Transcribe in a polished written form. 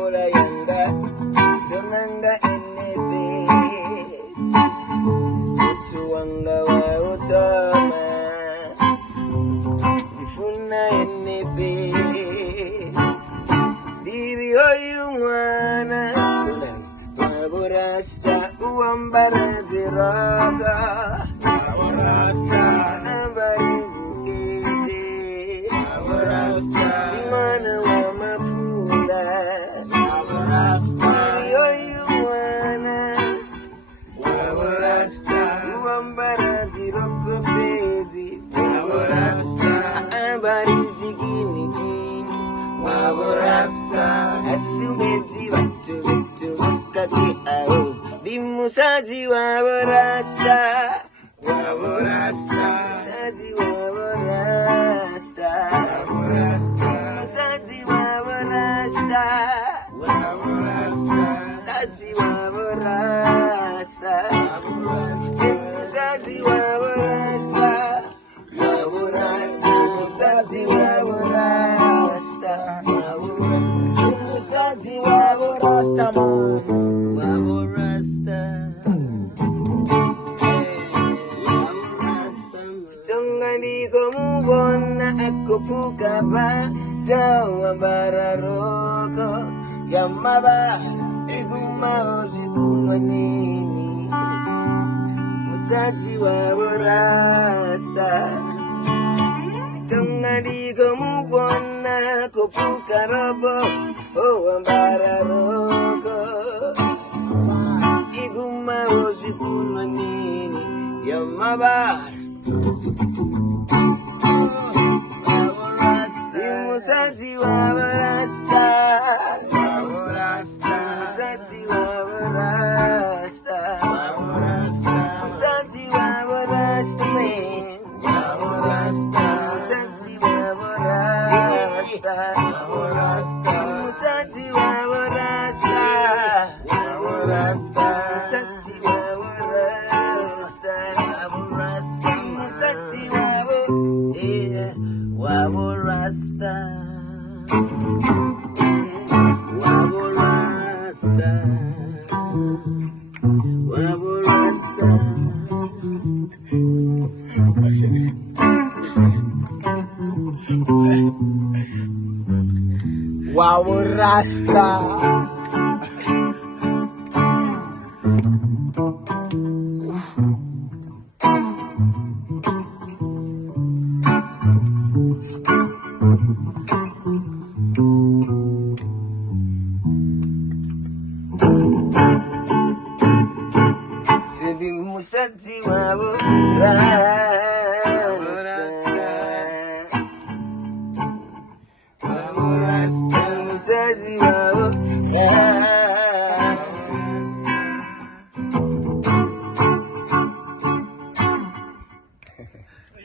Ora yanga donanga enebe utuwanga wa utama ifuna enebe diri oyu mwana waburasta uambara ziroga waburasta ambari bukete waburasta imana wa mafunda waburasta diri oyu mwana waburasta uambara ziroga bezi waburasta ambari zigini waburasta asumezi watu kaki au bimusaji waburasta waburasta saji waburasta waburasta saji waburasta waburasta saji waburasta saji waburasta waburasta saji waburasta saji waburasta waburasta tongani komubona akufuka ba tawa bararoko yamaba iguma ozikunwanini musaji waburasta tongani komubona akufuka robo bararoko iguma ozikunwanini yamaba Musaji waburasta waburasta Musaji waburasta waburasta Musaji waburasta waburasta Musaji waburasta waburasta Musaji waburasta waburasta Musaji waburasta waburasta Musaji waburasta waburasta waburasta waburasta